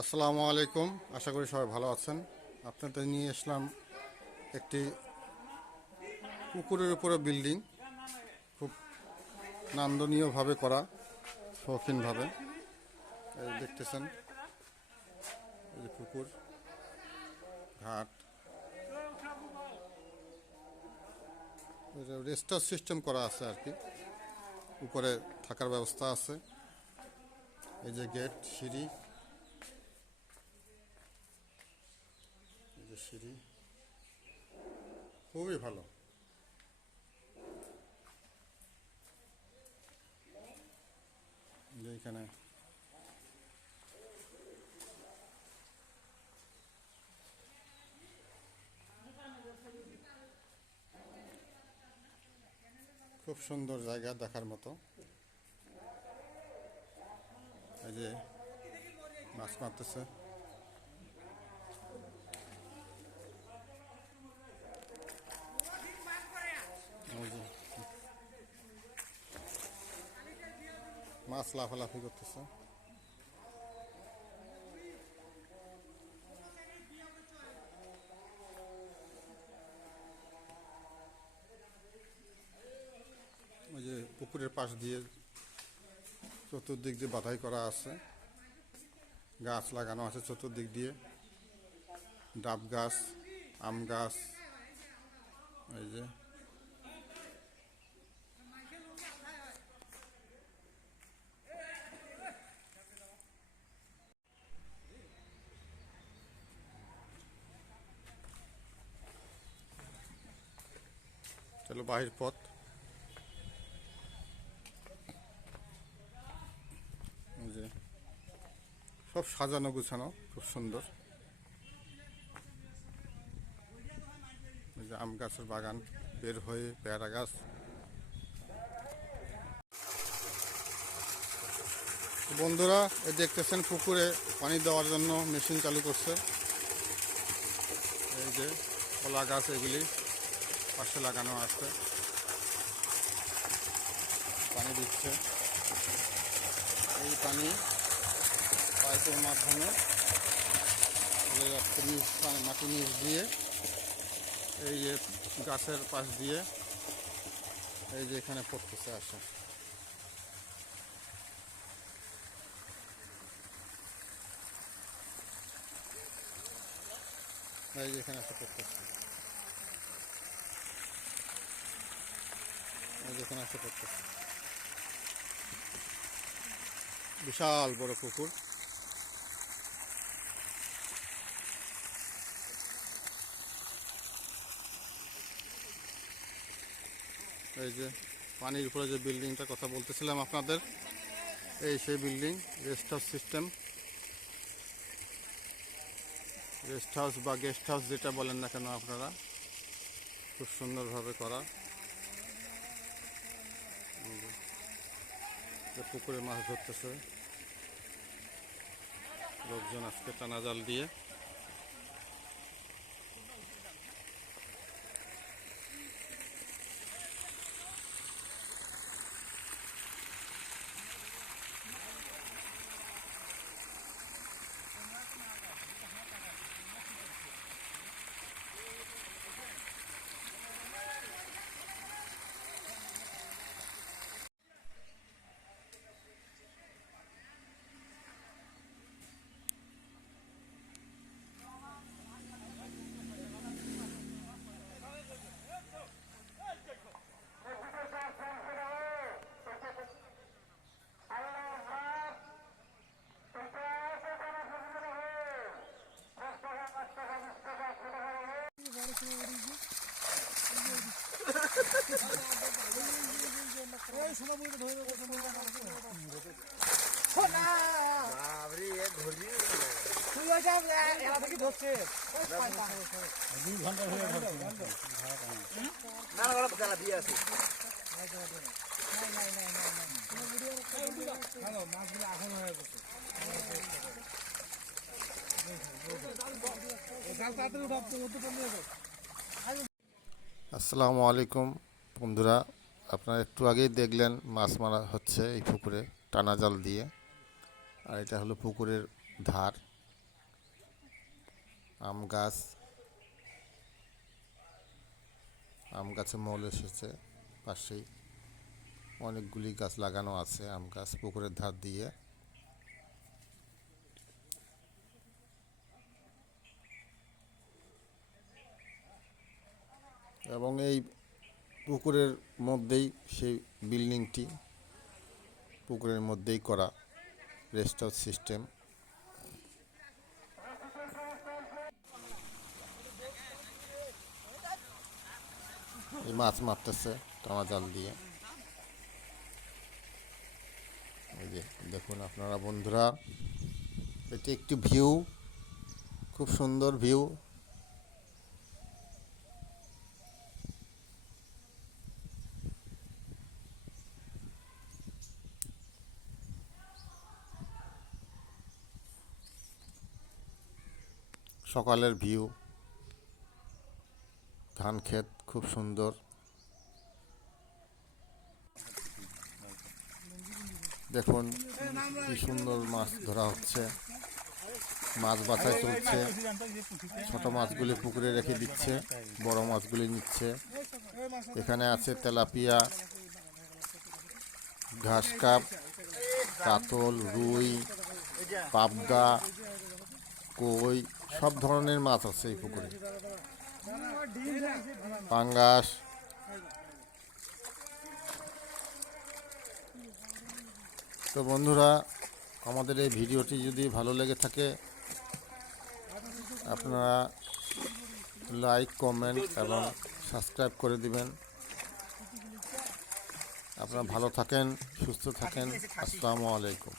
আসসালামু আলাইকুম। আশা করি সবাই ভালো আছেন। আপনাদের নিয়ে আসলাম একটি পুকুরের উপরে বিল্ডিং, খুব নান্দনীয়ভাবে করা, শৌখিনভাবে। এই দেখতেছেন, এই যে পুকুর, ঘাট, রেস্ট হাউস সিস্টেম করা আছে আর কি। উপরে থাকার ব্যবস্থা আছে। এই যে গেট, সিঁড়ি, এই যে সিঁড়ি, খুবই ভালো। যে এখানে খুব সুন্দর জায়গা, দেখার মতো। এই যে মাছ মারতেছে, ওই যে মাছ লাফালাফি করতেছে। ওই যে পুকুরের পাশ দিয়ে চতুর্দিক দিয়ে বাধাই করা আছে, গাছ লাগানো আছে চতুর্দিক দিয়ে, ডাব গাছ, আম গাছ। এই যে চলো বাহির পথ। এই যে সব সাজানো গুছানো, খুব সুন্দর। এই যে আম গাছের বাগান, বের হয়ে পেয়ারা গাছ। বন্ধুরা, এই দেখতেছেন পুকুরে পানি দেওয়ার জন্য মেশিন চালু করছে। এই যে কলা গাছ, এগুলি পাশে লাগানো আছে, পানি দিচ্ছে। এই পানি পাইপের মাধ্যমে চলে যাচ্ছে মাটি নিচ দিয়ে, এই যে গাছের পাশ দিয়ে, এই যে এখানে পড়তেছে আসে। এই যে এখানে আসে পড়তেছে, এই যে এখানে আসে পড়তেছে। বিশাল বড় পুকুর। এই যে পানির উপরে যে বিল্ডিংটার কথা বলতেছিলাম আপনাদের, এই সেই building, rest house system, rest house বা গেস্ট হাউস যেটা বলেন না কেন আপনারা, খুব সুন্দরভাবে করা। পুকুরে মাছ ধরতেছে লোকজন আজকে টানা জাল দিয়ে। আসসালামু আলাইকুম বন্ধুরা, আপনারা একটু আগেই দেখলেন মাছ মারা হচ্ছে এই পুকুরে টানা জাল দিয়ে। আর এটা হলো পুকুরের ধার। আম গাছ, আম গাছে মল এসেছে। পাশেই অনেকগুলি গাছ লাগানো আছে, আম গাছ পুকুরের ধার দিয়ে। এবং এই পুকুরের মধ্যেই সেই বিল্ডিংটি, পুকুরের মধ্যেই করা রেস্ট হাউস সিস্টেম। এই মাছ মারতেছে টানা জাল দিয়ে। এই যে দেখুন আপনারা বন্ধুরা, এটি একটি ভিউ, খুব সুন্দর ভিউ। সকালের ভিউ, ধান ক্ষেত খুব সুন্দর। দেখুন কি সুন্দর মাছ ধরা হচ্ছে, মাছ বাছাই চলছে। ছোট মাছগুলি পুকুরে রেখে দিচ্ছে, বড় মাছগুলি নিচ্ছে। এখানে আছে তেলাপিয়া, ঘাস কাপ, কাতল, রুই, পাবদা, কই, সব ধরনের মাছ আছে এই পুকুরে। পাঙ্গাস। তো বন্ধুরা, আমাদের এই ভিডিওটি যদি ভালো লেগে থাকে, আপনারা লাইক, কমেন্ট এবং সাবস্ক্রাইব করে দিবেন। আপনারা ভালো থাকেন, সুস্থ থাকেন। আসসালামু আলাইকুম।